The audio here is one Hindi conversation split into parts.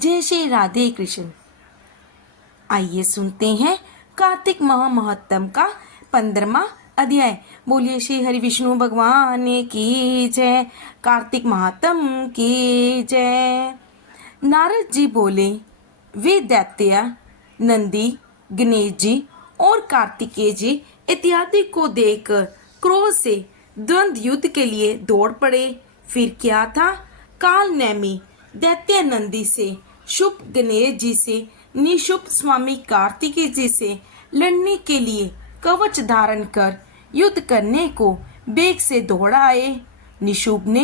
जय श्री राधे कृष्ण। आइए सुनते हैं कार्तिक महामहत्तम का 15वां अध्याय। बोलिए श्री हरि विष्णु भगवान की जय, कार्तिक महात्म की जय। नारद जी बोले, वे दैत्य नंदी, गणेश जी और कार्तिकेय जी इत्यादि को देखकर क्रोध से द्वंद्व युद्ध के लिए दौड़ पड़े। फिर क्या था, काल नेमी दैत्य नंदी से, शुभ गणेश जी से, निशुभ स्वामी कार्तिकेय जी से लड़ने के लिए कवच धारण कर युद्ध करने को वेग से दौड़ आए। निशुभ ने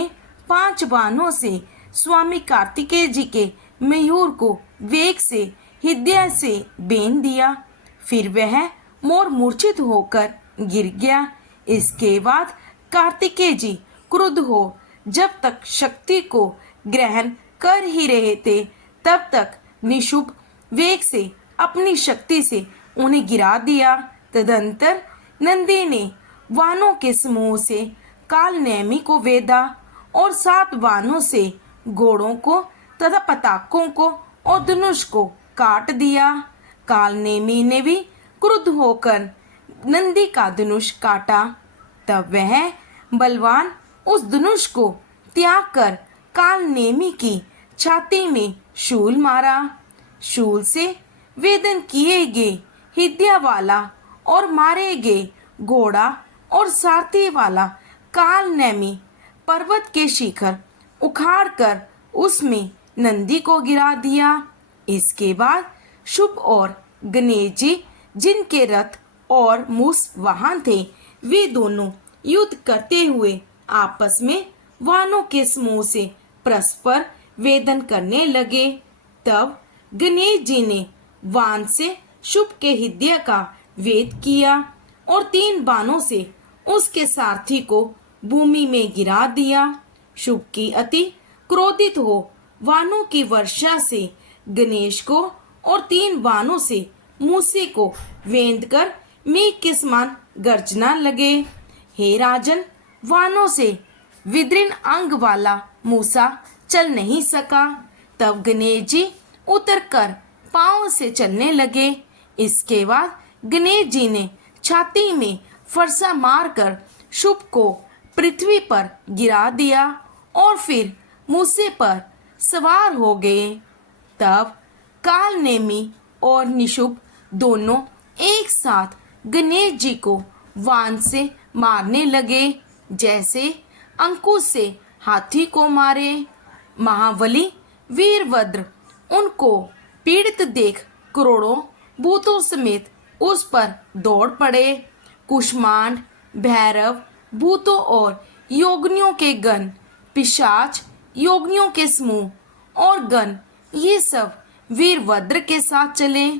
5 बाणों से स्वामी कार्तिकेय जी के मयूर को वेग से हृदय से बेंध दिया। फिर वह मोर मूर्छित होकर गिर गया। इसके बाद कार्तिकेय जी क्रुद्ध हो जब तक शक्ति को ग्रहण कर ही रहे थे, तब तक निशुभ वेग से अपनी शक्ति से उन्हें गिरा दिया। तदंतर नंदी ने वानों के समूह से काल नेमी को वेदा और 7 वानों से घोड़ों को तथा पताकों को और धनुष को काट दिया। काल नेमी ने भी क्रुद्ध होकर नंदी का धनुष काटा। तब वह बलवान उस धनुष को त्याग कर काल नेमी की छाती में शूल मारा। शूल से वेदन किए गए हृदय वाला और मारे गए घोड़ा और सारथी वाला काल नेमी पर्वत के शिखर उखाड़ कर उसमें नंदी को गिरा दिया। इसके बाद शुभ और गणेश जी, जिनके रथ और मूस वाहन थे, वे दोनों युद्ध करते हुए आपस में वानों के समूह से परस्पर वेदन करने लगे। तब गणेश जी ने वान से शुभ के हृदय का वेद किया और 3 बाणों से उसके सारथी को भूमि में गिरा दिया। शुभ की अति क्रोधित हो वानों की वर्षा से गणेश को और 3 बाणों से मूसे को वेंद कर मेघ के समान गर्जना लगे। हे राजन, वानों से विदृढ़ अंग वाला मूसा चल नहीं सका। तब गणेश जी उतरकर पांव से चलने लगे। इसके बाद गणेश जी ने छाती में फरसा मारकर शुभ को पृथ्वी पर गिरा दिया और फिर मूसे पर सवार हो गए। तब काल नेमी और निशुभ दोनों एक साथ गणेश जी को वान से मारने लगे, जैसे अंकुश से हाथी को मारे। महाबली वीरभद्र उनको पीड़ित देख करोड़ों भूतों समेत उस पर दौड़ पड़े। कुष्मांड, भैरव, भूतों और योगिनियों के गण, पिशाच योगिनियों के समूह और गण, ये सब वीरभद्र के साथ चले।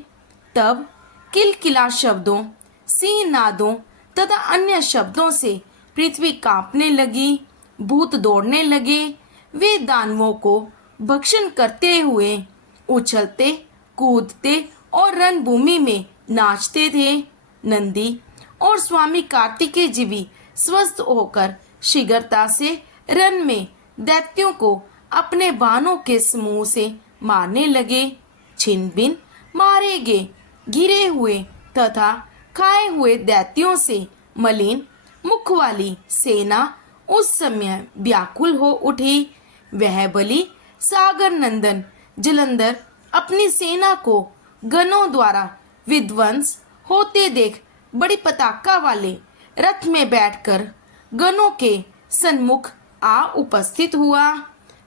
तब किलकिला शब्दों, सिंह नादों तथा अन्य शब्दों से पृथ्वी कांपने लगी। भूत दौड़ने लगे। वे दानवों को भक्षण करते हुए उछलते, कूदते और रणभूमि में नाचते थे। नंदी और स्वामी कार्तिकेय जी भी स्वस्थ होकर शीघ्रता से रण में दैत्यों को अपने बाणों के समूह से मारने लगे। छिन भिन मारे गए गिरे हुए तथा खाए हुए दैत्यों से मलिन मुख वाली सेना उस समय व्याकुल हो उठी। वह बलि सागर नंदन जलंधर अपनी सेना को गणों द्वारा विध्वंस होते देख बड़ी पताका वाले रथ में बैठकर गणों के सन्मुख आ उपस्थित हुआ।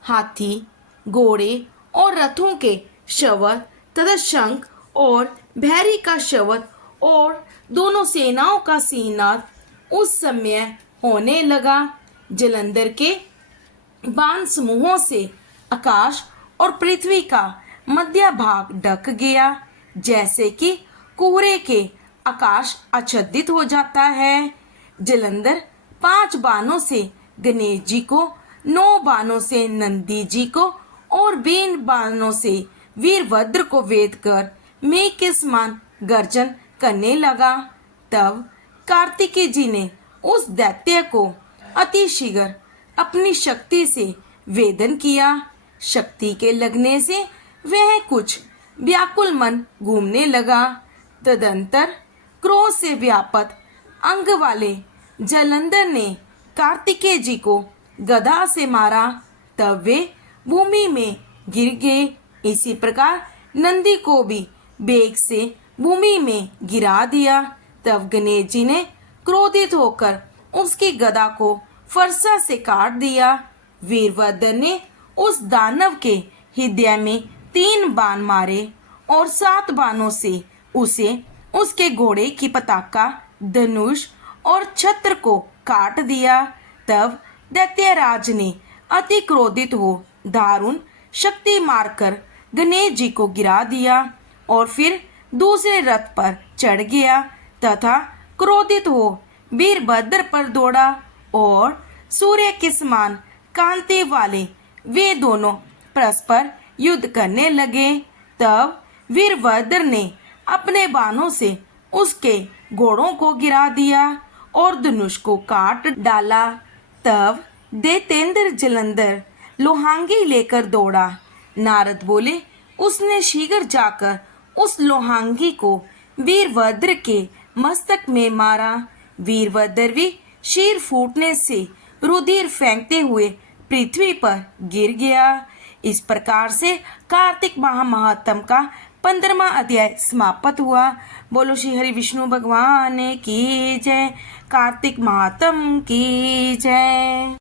हाथी, घोड़े और रथों के शवद तथा शंख और भैरी का शवद और दोनों सेनाओं का सीनाद उस समय होने लगा। जलंधर के बाण समूहों से आकाश और पृथ्वी का मध्य भाग ढक गया, जैसे कि कोहरे के आकाश आच्छादित हो जाता है। जलंधर 5 बाणों से गणेश जी को, 9 बाणों से नंदी जी को और 20 बाणों से वीरभद्र को वेद कर मेघ के समान गर्जन करने लगा। तब कार्तिकेय जी ने उस दैत्य को अतिशीघ्र अपनी शक्ति से वेदन किया। शक्ति के लगने से वह कुछ व्याकुल मन घूमने लगा। तदंतर क्रोध से व्यापत अंग वाले जलंधर ने कार्तिकेय जी को गदा से मारा, तब वे भूमि में गिर गए। इसी प्रकार नंदी को भी बेग से भूमि में गिरा दिया। तब गणेश जी ने क्रोधित होकर उसकी गदा को फरसा से काट दिया। वीरभद्र ने उस दानव के हृदय में 3 बाण मारे और 7 बाणों से उसे उसके घोड़े की पताका, धनुष और छत्र को काट दिया। तब दैत्यराज ने अति क्रोधित हो दारुण शक्ति मारकर गणेश जी को गिरा दिया और फिर दूसरे रथ पर चढ़ गया तथा क्रोधित हो वीरभद्र पर दौड़ा और सूर्य के समान कांति वाले वे दोनों परस्पर युद्ध करने लगे। तब वीरभद्र ने अपने बाणों से उसके घोड़ों को गिरा दिया और धनुष को काट डाला। तब दैत्येंद्र जलंधर लोहांगी लेकर दौड़ा। नारद बोले, उसने शीघ्र जाकर उस लोहांगी को वीरभद्र के मस्तक में मारा। वीरभद्र भी शीर फूटने से रुधिर फेंकते हुए पृथ्वी पर गिर गया। इस प्रकार से कार्तिक महात्म का 15वां अध्याय समाप्त हुआ। बोलो श्री हरि विष्णु भगवान की जय। कार्तिक महात्म की जय।